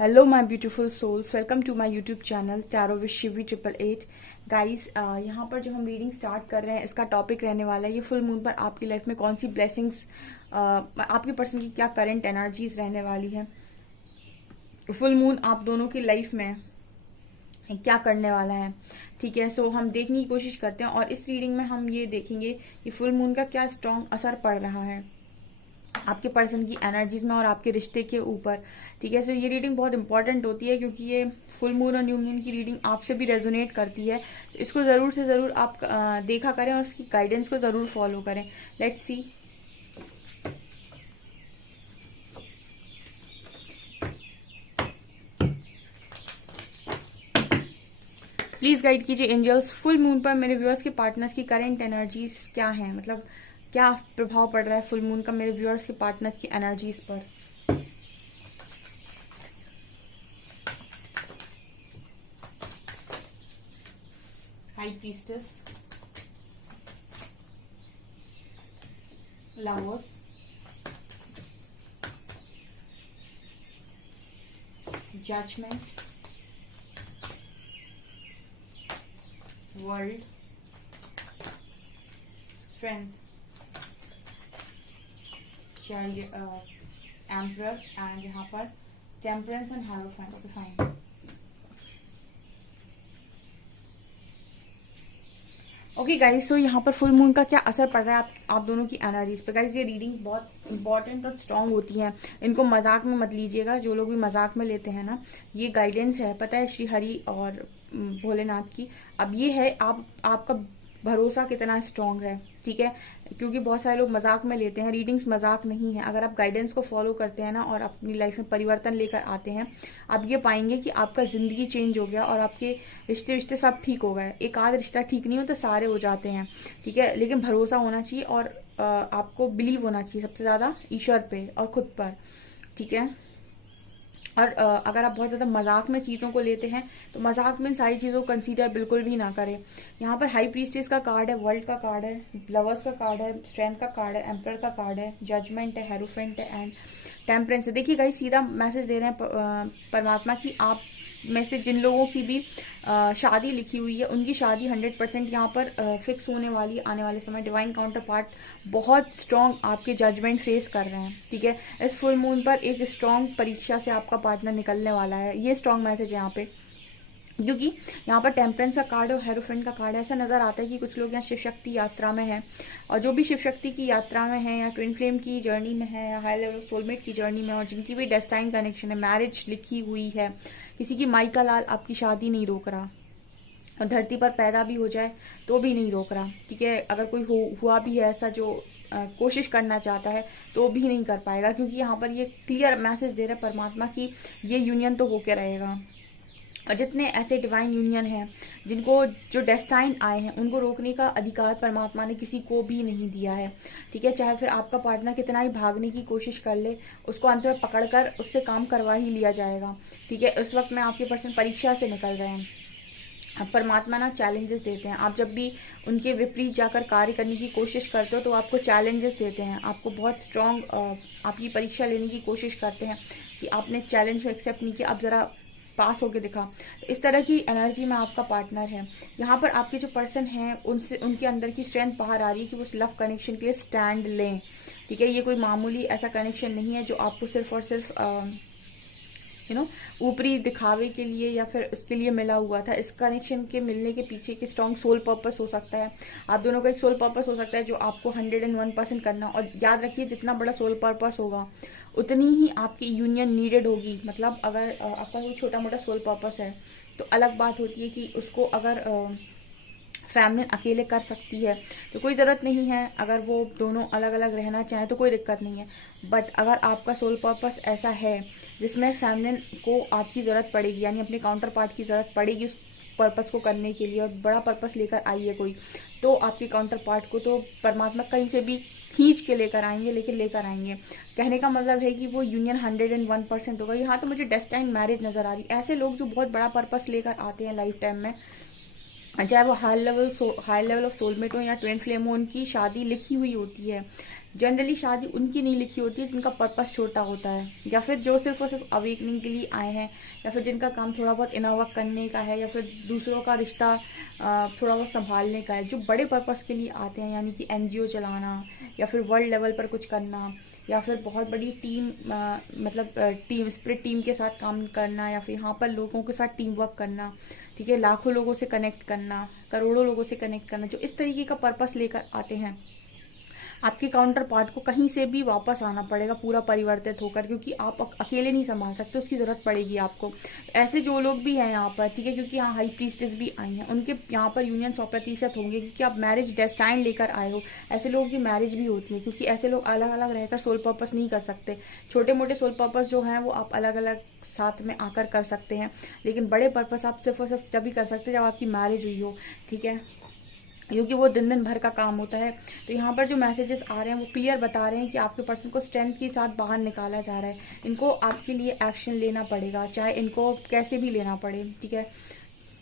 Hello my beautiful souls, welcome to my YouTube channel tarot with Shivi 888। Guys, यहाँ पर जो हम रीडिंग स्टार्ट कर रहे हैं इसका टॉपिक रहने वाला है ये फुल मून पर आपकी लाइफ में कौन सी ब्लेसिंग्स, आपके पर्सन की क्या करंट एनर्जीज रहने वाली है। फुल मून आप दोनों की लाइफ में क्या करने वाला है। ठीक है, सो हम देखने की कोशिश करते हैं और इस रीडिंग में हम ये देखेंगे कि फुल मून का क्या स्ट्रॉन्ग असर पड़ रहा है आपके पर्सन की एनर्जीज में और आपके रिश्ते के ऊपर। ठीक है, सो ये रीडिंग बहुत इंपॉर्टेंट होती है क्योंकि ये फुल मून और न्यू मून की रीडिंग आपसे भी रेजोनेट करती है। तो इसको जरूर से जरूर आप देखा करें और उसकी गाइडेंस को जरूर फॉलो करें। Let's see. प्लीज गाइड कीजिए एंजल्स, फुल मून पर मेरे व्यूअर्स के पार्टनर्स की करेंट एनर्जीज क्या है, मतलब क्या प्रभाव पड़ रहा है फुल मून का मेरे व्यूअर्स के पार्टनर्स की एनर्जीज पर। High priestess, lovers, judgment, world, strength, child, emperor and यहाँ पर temperance and hierophant. Okay fine. Okay guys, so यहाँ पर फुल मून का क्या असर पड़ रहा है आप दोनों की एनर्जीज। तो गाइज ये रीडिंग बहुत इंपॉर्टेंट और स्ट्रांग होती है, इनको मजाक में मत लीजिएगा। जो लोग भी मजाक में लेते हैं ना, ये गाइडेंस है, पता है, श्री हरि और भोलेनाथ की। अब ये है आपका भरोसा कितना स्ट्रांग है। ठीक है, क्योंकि बहुत सारे लोग मजाक में लेते हैं, रीडिंग्स मजाक नहीं है। अगर आप गाइडेंस को फॉलो करते हैं ना और अपनी लाइफ में परिवर्तन लेकर आते हैं, आप ये पाएंगे कि आपका जिंदगी चेंज हो गया और आपके रिश्ते सब ठीक हो गए। एक आध रिश्ता ठीक नहीं हो तो सारे हो जाते हैं। ठीक है, लेकिन भरोसा होना चाहिए और आपको बिलीव होना चाहिए सबसे ज्यादा ईश्वर पे और खुद पर। ठीक है, और अगर आप बहुत ज़्यादा मजाक में चीज़ों को लेते हैं तो मजाक में इन सारी चीज़ों को कंसीडर बिल्कुल भी ना करें। यहाँ पर हाई प्रीस्टेस का कार्ड है, वर्ल्ड का कार्ड है, लवर्स का कार्ड है, स्ट्रेंथ का कार्ड है, एम्परर का कार्ड है, जजमेंट है, हेरोफेंट है एंड टेम्परेंस है। देखिए गाइस, सीधा मैसेज दे रहे हैं परमात्मा की आप में से जिन लोगों की भी शादी लिखी हुई है उनकी शादी 100% यहाँ पर फिक्स होने वाली है आने वाले समय। डिवाइन काउंटर पार्ट बहुत स्ट्रांग आपके जजमेंट फेस कर रहे हैं। ठीक है, इस फुल मून पर एक स्ट्रांग परीक्षा से आपका पार्टनर निकलने वाला है, ये स्ट्रांग मैसेज है यहाँ पे। क्योंकि यहाँ पर टेम्परेंस का कार्ड और हेरोफेंट का कार्ड है। ऐसा नजर आता है कि कुछ लोग यहाँ शिव शक्ति यात्रा में हैं और जो भी शिव शक्ति की यात्रा में है या ट्विन फ्लेम की जर्नी में है या हाई लेवल सोलमेट की जर्नी में और जिनकी भी डेस्टाइन कनेक्शन है, मैरिज लिखी हुई है, किसी की माई का लाल आपकी शादी नहीं रोक रहा और धरती पर पैदा भी हो जाए तो भी नहीं रोक रहा। ठीक है, अगर कोई हुआ भी है ऐसा जो कोशिश करना चाहता है तो भी नहीं कर पाएगा, क्योंकि यहाँ पर ये क्लियर मैसेज दे रहा है परमात्मा की ये यूनियन तो होके रहेगा। और जितने ऐसे डिवाइन यूनियन हैं जिनको जो डेस्टाइन आए हैं उनको रोकने का अधिकार परमात्मा ने किसी को भी नहीं दिया है। ठीक है, चाहे फिर आपका पार्टनर कितना ही भागने की कोशिश कर ले, उसको अंत में पकड़कर उससे काम करवा ही लिया जाएगा। ठीक है, उस वक्त में आपके पर्सन परीक्षा से निकल रहे हैं। अब परमात्मा ना चैलेंजेस देते हैं, आप जब भी उनके विपरीत जाकर कार्य करने की कोशिश करते हो तो आपको चैलेंजेस देते हैं, आपको बहुत स्ट्रांग आपकी परीक्षा लेने की कोशिश करते हैं कि आपने चैलेंज को एक्सेप्ट नहीं किया, अब जरा पास होके दिखा। तो इस तरह की एनर्जी में आपका पार्टनर है। यहाँ पर आपके जो पर्सन है उनसे उनके अंदर की स्ट्रेंथ बाहर आ रही है कि वो उस लव कनेक्शन के लिए स्टैंड लें। ठीक है, ये कोई मामूली ऐसा कनेक्शन नहीं है जो आपको सिर्फ और सिर्फ ऊपरी दिखावे के लिए या फिर उसके लिए मिला हुआ था। इस कनेक्शन के मिलने के पीछे एक स्ट्रॉन्ग सोल पर्पस हो सकता है, आप दोनों का एक सोल पर्पस हो सकता है जो आपको 101% करना। और याद रखिए, जितना बड़ा सोल पर्पस होगा उतनी ही आपकी यूनियन नीडेड होगी। मतलब अगर आपका कोई छोटा मोटा सोल पर्पस है तो अलग बात होती है कि उसको अगर फैमिली अकेले कर सकती है तो कोई ज़रूरत नहीं है, अगर वो दोनों अलग अलग रहना चाहें तो कोई दिक्कत नहीं है। बट अगर आपका सोल पर्पस ऐसा है जिसमें फैमिली को आपकी ज़रूरत पड़ेगी, यानी अपने काउंटर पार्ट की ज़रूरत पड़ेगी उस पर्पस को करने के लिए और बड़ा पर्पस लेकर आई है कोई, तो आपके काउंटर पार्ट को तो परमात्मा कहीं से भी खींच के लेकर आएंगे, लेकिन लेकर आएंगे। कहने का मतलब है कि वो यूनियन 101% होगा। यहाँ तो मुझे डेस्टाइन मैरिज नजर आ रही है। ऐसे लोग जो बहुत बड़ा पर्पस लेकर आते हैं लाइफ टाइम में चाहे वो हाई लेवल ऑफ सोलमेट हो या ट्विन फ्लेम हो, उनकी शादी लिखी हुई होती है। जनरली शादी उनकी नहीं लिखी होती है जिनका पर्पस छोटा होता है, या फिर जो सिर्फ और सिर्फ अवेकनिंग के लिए आए हैं, या फिर जिनका काम थोड़ा बहुत इनर वर्क करने का है, या फिर दूसरों का रिश्ता थोड़ा बहुत संभालने का है। जो बड़े पर्पस के लिए आते हैं, यानी कि एनजीओ चलाना, या फिर वर्ल्ड लेवल पर कुछ करना, या फिर बहुत बड़ी टीम मतलब टीम स्पिरिट टीम के साथ काम करना, या फिर यहाँ पर लोगों के साथ टीम वर्क करना, ठीक है, लाखों लोगों से कनेक्ट करना, करोड़ों लोगों से कनेक्ट करना, जो इस तरीके का पर्पस लेकर आते हैं, आपके काउंटर पार्ट को कहीं से भी वापस आना पड़ेगा पूरा परिवर्तित होकर, क्योंकि आप अकेले नहीं संभाल सकते, उसकी ज़रूरत पड़ेगी आपको। ऐसे जो लोग भी हैं यहाँ पर, ठीक है, क्योंकि यहाँ हाई प्रीस्टेस भी आई हैं, उनके यहाँ पर यूनियन 100% होंगे, क्योंकि आप मैरिज डेस्टाइन लेकर आए हो। ऐसे लोगों की मैरिज भी होती है, क्योंकि ऐसे लोग अलग अलग रहकर सोल पर्पस नहीं कर सकते। छोटे मोटे सोल पर्पस जो हैं वो आप अलग अलग साथ में आकर कर सकते हैं, लेकिन बड़े पर्पस आप सिर्फ और सिर्फ जब भी कर सकते हैं जब आपकी मैरिज हुई हो, ठीक है, क्योंकि वो दिन दिन भर का काम होता है। तो यहाँ पर जो मैसेजेस आ रहे हैं वो क्लियर बता रहे हैं कि आपके पर्सन को स्ट्रेंथ के साथ बाहर निकाला जा रहा है। इनको आपके लिए एक्शन लेना पड़ेगा, चाहे इनको कैसे भी लेना पड़े, ठीक है।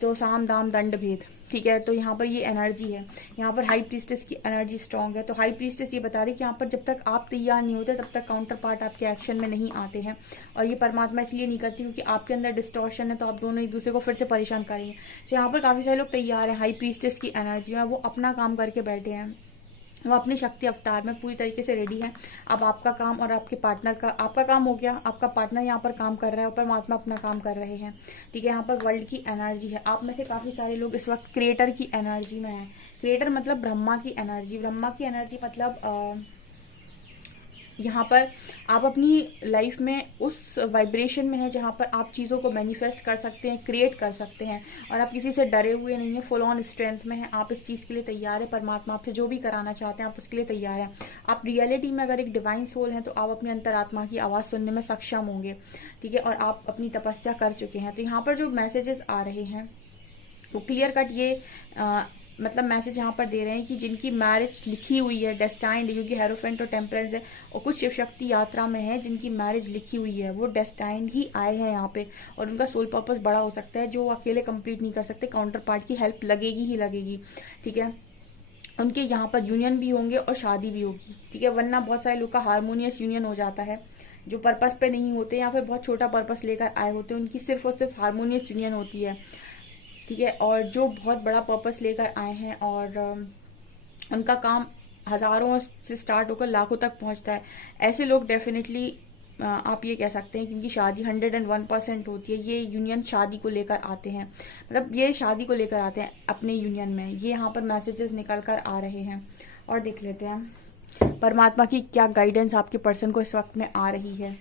तो साम दाम दंड भेद, ठीक है। तो यहाँ पर ये एनर्जी है, यहाँ पर हाई प्रीस्टेस की एनर्जी स्ट्रांग है। तो हाई प्रीस्टेस ये बता रही है कि यहाँ पर जब तक आप तैयार नहीं होते तब तक काउंटर पार्ट आपके एक्शन में नहीं आते हैं। और ये परमात्मा इसलिए नहीं करती क्योंकि आपके अंदर डिस्टॉर्शन है, तो आप दोनों एक दूसरे को फिर से परेशान करेंगे। तो यहाँ पर काफ़ी सारे लोग तैयार हैं, हाई प्रीस्टेस की एनर्जी में वो अपना काम करके बैठे हैं, वो अपनी शक्ति अवतार में पूरी तरीके से रेडी है। अब आपका काम और आपके पार्टनर का, आपका काम हो गया, आपका पार्टनर यहाँ पर काम कर रहा है और परमात्मा अपना काम कर रहे हैं, ठीक है। यहाँ पर वर्ल्ड की एनर्जी है। आप में से काफ़ी सारे लोग इस वक्त क्रिएटर की एनर्जी में हैं। क्रिएटर मतलब ब्रह्मा की एनर्जी, ब्रह्मा की एनर्जी मतलब यहाँ पर आप अपनी लाइफ में उस वाइब्रेशन में है जहाँ पर आप चीज़ों को मैनिफेस्ट कर सकते हैं, क्रिएट कर सकते हैं, और आप किसी से डरे हुए नहीं हैं, फुल ऑन स्ट्रेंथ में हैं। आप इस चीज़ के लिए तैयार है, परमात्मा आपसे जो भी कराना चाहते हैं आप उसके लिए तैयार हैं। आप रियलिटी में अगर एक डिवाइन सोल हैं तो आप अपनी अंतरात्मा की आवाज़ सुनने में सक्षम होंगे, ठीक है, और आप अपनी तपस्या कर चुके हैं। तो यहाँ पर जो मैसेजेस आ रहे हैं वो क्लियर कट ये मतलब मैसेज यहाँ पर दे रहे हैं कि जिनकी मैरिज लिखी हुई है, डेस्टाइंड, क्योंकि हेरोफेंट और टेम्परेंस है, और कुछ शिव शक्ति यात्रा में है जिनकी मैरिज लिखी हुई है, वो डेस्टाइंड ही आए हैं यहाँ पे, और उनका सोल पर्पस बड़ा हो सकता है जो अकेले कंप्लीट नहीं कर सकते, काउंटर पार्ट की हेल्प लगेगी ही लगेगी, ठीक है। उनके यहाँ पर यूनियन भी होंगे और शादी भी होगी, ठीक है, वरना बहुत सारे लोग का हारमोनियस यूनियन हो जाता है जो पर्पस पे नहीं होते या फिर बहुत छोटा पर्पस लेकर आए होते हैं, उनकी सिर्फ और सिर्फ हारमोनियस यूनियन होती है, ठीक है। और जो बहुत बड़ा पर्पस लेकर आए हैं और उनका काम हजारों से स्टार्ट होकर लाखों तक पहुंचता है, ऐसे लोग डेफिनेटली आप ये कह सकते हैं कि इनकी शादी 101% होती है। ये यूनियन शादी को लेकर आते हैं, मतलब ये शादी को लेकर आते हैं अपने यूनियन में। ये यहाँ पर मैसेजेस निकल कर आ रहे हैं, और देख लेते हैं परमात्मा की क्या गाइडेंस आपके पर्सन को इस वक्त में आ रही है।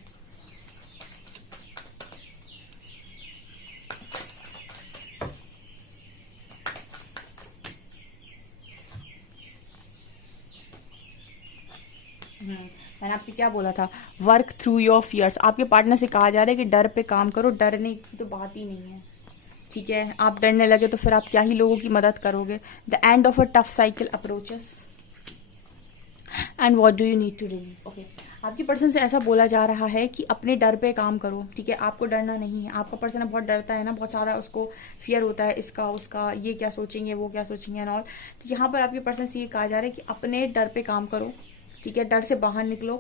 मैंने आपसे क्या बोला था, वर्क थ्रू योर फियर्स। आपके पार्टनर से कहा जा रहा है कि डर पे काम करो, डरने की तो बात ही नहीं है, ठीक है। आप डरने लगे तो फिर आप क्या ही लोगों की मदद करोगे। The end of a tough cycle approaches and what do you need to release. Okay, आपकी पर्सन से ऐसा बोला जा रहा है कि अपने डर पे काम करो, ठीक है, आपको डरना नहीं है। आपका पर्सन बहुत डरता है ना, बहुत सारा उसको फियर होता है, इसका उसका, ये क्या सोचेंगे वो क्या सोचेंगे एंड ऑल। तो यहाँ पर आपके पर्सन से ये कहा जा रहा है कि अपने डर पे काम करो, ठीक है, डर से बाहर निकलो,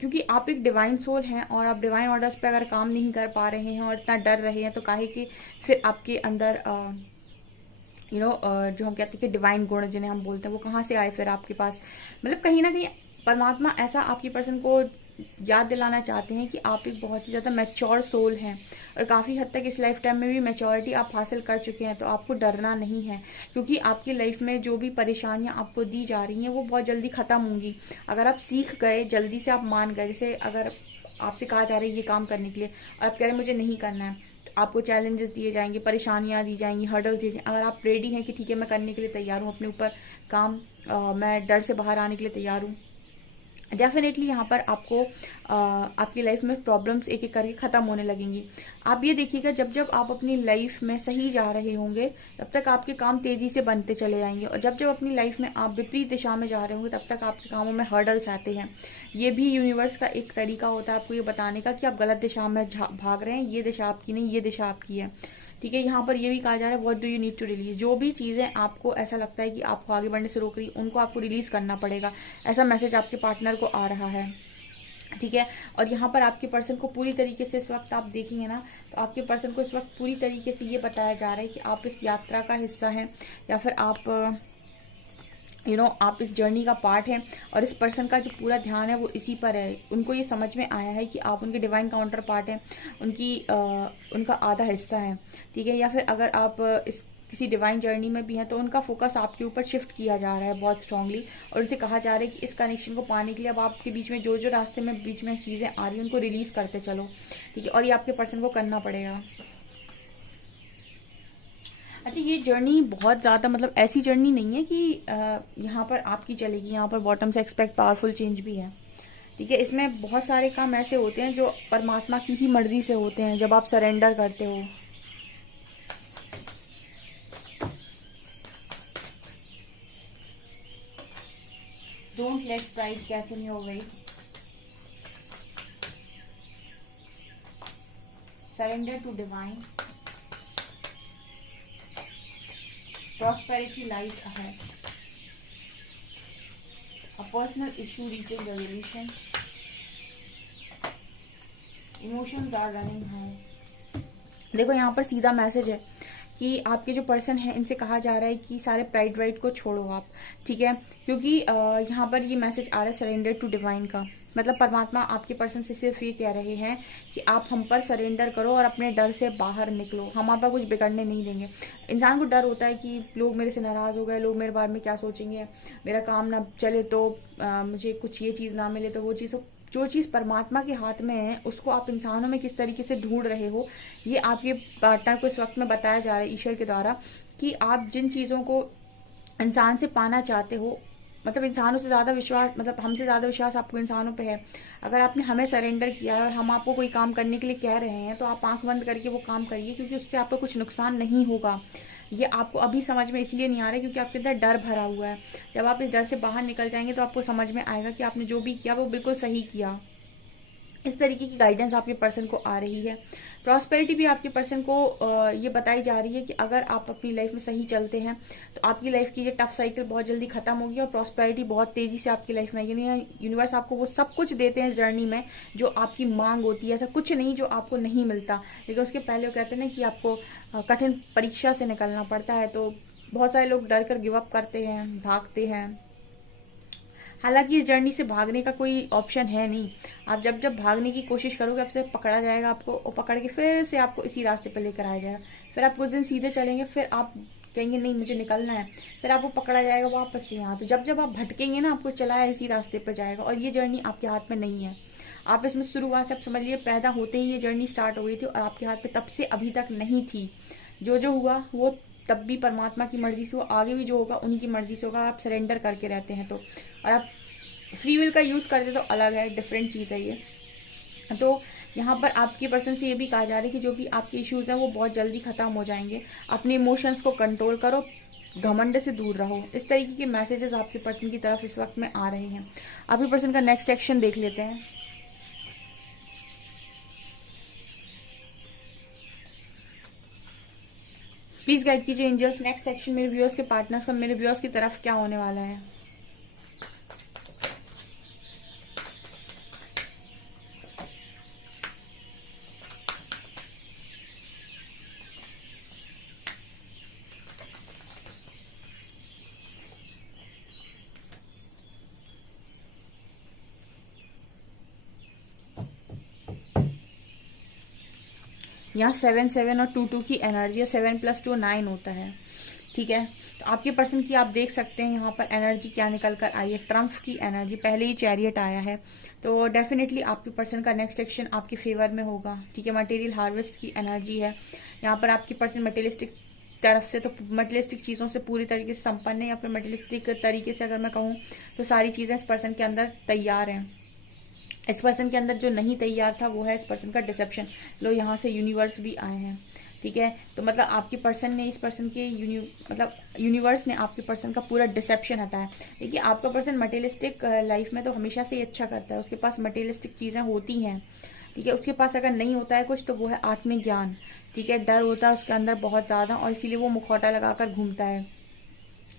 क्योंकि आप एक डिवाइन सोल हैं और आप डिवाइन ऑर्डर्स पे अगर काम नहीं कर पा रहे हैं और इतना डर रहे हैं तो काहे कि फिर आपके अंदर जो हम कहते हैं कि डिवाइन गुण जिन्हें हम बोलते हैं वो कहाँ से आए फिर आपके पास। मतलब कहीं ना कहीं परमात्मा ऐसा आपकी पर्सन को याद दिलाना चाहते हैं कि आप एक बहुत ही ज़्यादा मैच्योर सोल हैं और काफ़ी हद तक इस लाइफ टाइम में भी मैच्योरिटी आप हासिल कर चुके हैं। तो आपको डरना नहीं है, क्योंकि आपकी लाइफ में जो भी परेशानियां आपको दी जा रही हैं वो बहुत जल्दी ख़त्म होंगी अगर आप सीख गए, जल्दी से आप मान गए। जैसे अगर आपसे कहा जा रहा है ये काम करने के लिए और आप कह रहे हैं मुझे नहीं करना है, तो आपको चैलेंजेस दिए जाएंगे, परेशानियां दी जाएंगी, हर्डल दिए जाएंगे। अगर आप रेडी हैं कि ठीक है मैं करने के लिए तैयार हूँ, अपने ऊपर काम मैं डर से बाहर आने के लिए तैयार हूँ, डेफिनेटली यहाँ पर आपको आपकी लाइफ में प्रॉब्लम्स एक एक करके ख़त्म होने लगेंगी। आप ये देखिएगा जब जब आप अपनी लाइफ में सही जा रहे होंगे तब तक आपके काम तेज़ी से बनते चले जाएंगे, और जब जब अपनी लाइफ में आप विपरीत दिशा में जा रहे होंगे तब तक आपके कामों में हर्डल्स आते हैं। ये भी यूनिवर्स का एक तरीका होता है आपको ये बताने का कि आप गलत दिशा में भाग रहे हैं, ये दिशा आपकी नहीं, ये दिशा आपकी है। ठीक है। यहाँ पर ये भी कहा जा रहा है what do you need to release, जो भी चीजें आपको ऐसा लगता है कि आपको आगे बढ़ने से रोक रही, उनको आपको रिलीज करना पड़ेगा, ऐसा मैसेज आपके पार्टनर को आ रहा है। ठीक है। और यहाँ पर आपके पर्सन को पूरी तरीके से इस वक्त आप देखेंगे ना, तो आपके पर्सन को इस वक्त पूरी तरीके से ये बताया जा रहा है कि आप इस यात्रा का हिस्सा हैं, या फिर आप आप इस जर्नी का पार्ट हैं, और इस पर्सन का जो पूरा ध्यान है वो इसी पर है। उनको ये समझ में आया है कि आप उनके डिवाइन काउंटर पार्ट हैं, उनका आधा हिस्सा है। ठीक है। या फिर अगर आप इस किसी डिवाइन जर्नी में भी हैं तो उनका फोकस आपके ऊपर शिफ्ट किया जा रहा है बहुत स्ट्रांगली, और उनसे कहा जा रहा है कि इस कनेक्शन को पाने के लिए अब आपके बीच में जो जो रास्ते में बीच में चीज़ें आ रही हैं उनको रिलीज करते चलो। ठीक है। और ये आपके पर्सन को करना पड़ेगा। अच्छा, ये जर्नी बहुत ज़्यादा मतलब ऐसी जर्नी नहीं है कि यहाँ पर आपकी चलेगी, यहाँ पर बॉटम से एक्सपेक्ट पावरफुल चेंज भी है। ठीक है। इसमें बहुत सारे काम ऐसे होते हैं जो परमात्मा की ही मर्जी से होते हैं, जब आप सरेंडर करते हो। Don't let pride get in your way. Surrender to divine. Prosperity lies ahead. A personal issue reaches resolution. Emotions are running high. देखो यहाँ पर सीधा मैसेज है कि आपके जो पर्सन है इनसे कहा जा रहा है कि सारे प्राइड वाइड को छोड़ो आप। ठीक है। क्योंकि यहाँ पर ये मैसेज आ रहा है सरेंडर टू डिवाइन का, मतलब परमात्मा आपके पर्सन से सिर्फ ये कह रहे हैं कि आप हम पर सरेंडर करो और अपने डर से बाहर निकलो, हम आप कुछ बिगड़ने नहीं देंगे। इंसान को डर होता है कि लोग मेरे से नाराज हो गए, लोग मेरे बारे में क्या सोचेंगे, मेरा काम ना चले तो मुझे कुछ ये चीज़ ना मिले तो वो चीज़। जो चीज़ परमात्मा के हाथ में है उसको आप इंसानों में किस तरीके से ढूंढ रहे हो, ये आपके पार्टनर को इस वक्त में बताया जा रहा है ईश्वर के द्वारा, कि आप जिन चीज़ों को इंसान से पाना चाहते हो, मतलब इंसानों से ज़्यादा विश्वास, मतलब हमसे ज़्यादा विश्वास आपको इंसानों पे है। अगर आपने हमें सरेंडर किया है और हम आपको कोई काम करने के लिए कह रहे हैं तो आप आंख बंद करके वो काम करिए, क्योंकि उससे आपको कुछ नुकसान नहीं होगा। ये आपको अभी समझ में इसलिए नहीं आ रहा है क्योंकि आपके अंदर डर भरा हुआ है। जब आप इस डर से बाहर निकल जाएंगे तो आपको समझ में आएगा कि आपने जो भी किया वो बिल्कुल सही किया। इस तरीके की गाइडेंस आपके पर्सन को आ रही है। प्रॉस्पेरिटी भी आपके पर्सन को ये बताई जा रही है कि अगर आप अपनी लाइफ में सही चलते हैं तो आपकी लाइफ की ये टफ साइकिल बहुत जल्दी खत्म होगी और प्रॉस्पेरिटी बहुत तेजी से आपकी लाइफ में आएगी। यूनिवर्स आपको वो सब कुछ देते हैं जर्नी में जो आपकी मांग होती है, ऐसा कुछ नहीं जो आपको नहीं मिलता, लेकिन उसके पहले वो कहते हैं ना कि आपको कठिन परीक्षा से निकलना पड़ता है। तो बहुत सारे लोग डर कर गिव अप करते हैं, भागते हैं। हालांकि इस जर्नी से भागने का कोई ऑप्शन है नहीं। आप जब जब भागने की कोशिश करोगे आपसे पकड़ा जाएगा, आपको और पकड़ के फिर से आपको इसी रास्ते पर लेकर आया जाएगा। फिर आप कुछ दिन सीधे चलेंगे, फिर आप कहेंगे नहीं मुझे निकलना है, फिर आपको पकड़ा जाएगा वापस से यहाँ। तो जब जब आप भटकेंगे ना, आपको चलाया इसी रास्ते पर जाएगा। और ये जर्नी आपके हाथ में नहीं है। आप इसमें शुरुआत से आप समझ लीजिए पैदा होते ही ये जर्नी स्टार्ट हो गई थी और आपके हाथ में तब से अभी तक नहीं थी। जो जो हुआ वो तब भी परमात्मा की मर्जी से, वो आगे भी जो होगा उन्हीं की मर्जी से होगा। आप सरेंडर करके रहते हैं तो, और आप फ्री विल का यूज करते तो अलग है, डिफरेंट चीज है ये। तो यहाँ पर आपके पर्सन से ये भी कहा जा रहा है कि जो भी आपके इश्यूज हैं वो बहुत जल्दी खत्म हो जाएंगे। अपने इमोशंस को कंट्रोल करो, घमंड से दूर रहो। इस तरीके के मैसेजेस आपके पर्सन की तरफ इस वक्त में आ रहे हैं। आपके पर्सन का नेक्स्ट एक्शन देख लेते हैं। प्लीज गाइड कीजिए एंजल्स, नेक्स्ट एक्शन मेरे व्यूअर्स के पार्टनर्स का मेरे व्यूअर्स की तरफ क्या होने वाला है। यहाँ 7 7 और 2 2 की एनर्जी है। 7 + 2 9 होता है। ठीक है। तो आपके पर्सन की आप देख सकते हैं यहाँ पर एनर्जी क्या निकल कर आई है। ट्रम्प की एनर्जी, पहले ही चैरियट आया है। तो डेफिनेटली आपके पर्सन का नेक्स्ट एक्शन आपके फेवर में होगा। ठीक है। मटेरियल हार्वेस्ट की एनर्जी है यहाँ पर। आपके पर्सन मटेरियलिस्टिक तरफ से, तो मटेरियलिस्टिक चीज़ों से पूरी तरीके से संपन्न है, या फिर मटेरियलिस्टिक तरीके से अगर मैं कहूँ तो सारी चीज़ें इस पर्सन के अंदर तैयार हैं। इस पर्सन के अंदर जो नहीं तैयार था वो है इस पर्सन का डिसेप्शन। लो यहाँ से यूनिवर्स भी आए हैं। ठीक है। तो मतलब आपके पर्सन ने इस पर्सन के मतलब यूनिवर्स ने आपके पर्सन का पूरा डिसेप्शन हटाया। देखिए आपका पर्सन मटेरियलिस्टिक लाइफ में तो हमेशा से ही अच्छा करता है, उसके पास मटेरियलिस्टिक चीज़ें होती हैं, ठीक है। उसके पास अगर नहीं होता है कुछ तो वो है आत्मज्ञान, ठीक है। डर होता है उसके अंदर बहुत ज़्यादा और इसीलिए वो मुखौटा लगाकर घूमता है।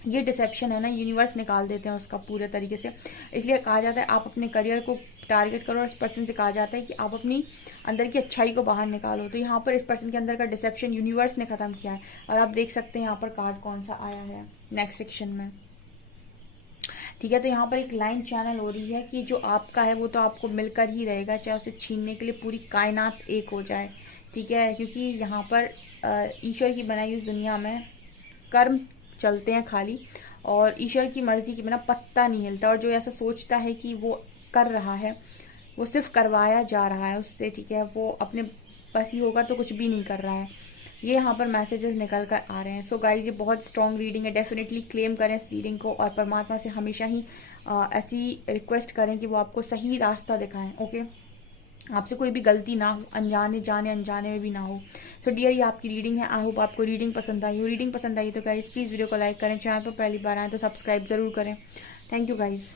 ये डिसेप्शन है ना, यूनिवर्स निकाल देते हैं उसका पूरे तरीके से। इसलिए कहा जाता है आप अपने करियर को टारगेट करो और इस पर्सन से कहा जाता है कि आप अपनी अंदर की अच्छाई को बाहर निकालो। तो यहाँ पर इस पर्सन के अंदर का डिसेप्शन यूनिवर्स ने खत्म किया है। और आप देख सकते हैं यहाँ पर कार्ड कौन सा आया है नेक्स्ट सेक्शन में, ठीक है। तो यहाँ पर एक लाइन चैनल हो रही है कि जो आपका है वो तो आपको मिलकर ही रहेगा, चाहे उसे छीनने के लिए पूरी कायनात एक हो जाए, ठीक है। क्योंकि यहाँ पर ईश्वर की बनाई उस दुनिया में कर्म चलते हैं खाली, और ईश्वर की मर्जी के बिना पत्ता नहीं हिलता। और जो ऐसा सोचता है कि वो कर रहा है, वो सिर्फ करवाया जा रहा है उससे, ठीक है। वो अपने बस ही होगा तो कुछ भी नहीं कर रहा है। ये यहाँ पर मैसेजेस निकल कर आ रहे हैं। सो गाइज ये बहुत स्ट्रॉन्ग रीडिंग है, डेफिनेटली क्लेम करें इस रीडिंग को और परमात्मा से हमेशा ही ऐसी रिक्वेस्ट करें कि वो आपको सही रास्ता दिखाएं। ओके, आपसे कोई भी गलती ना हो, अनजाने जाने अनजाने में भी ना हो। सो डियर ये आपकी रीडिंग है। आई होप आपको रीडिंग पसंद आई हो। रीडिंग पसंद आई तो गाइज प्लीज़ वीडियो को लाइक करें, चैनल पर पहली बार आए तो सब्सक्राइब जरूर करें। Thank you guys.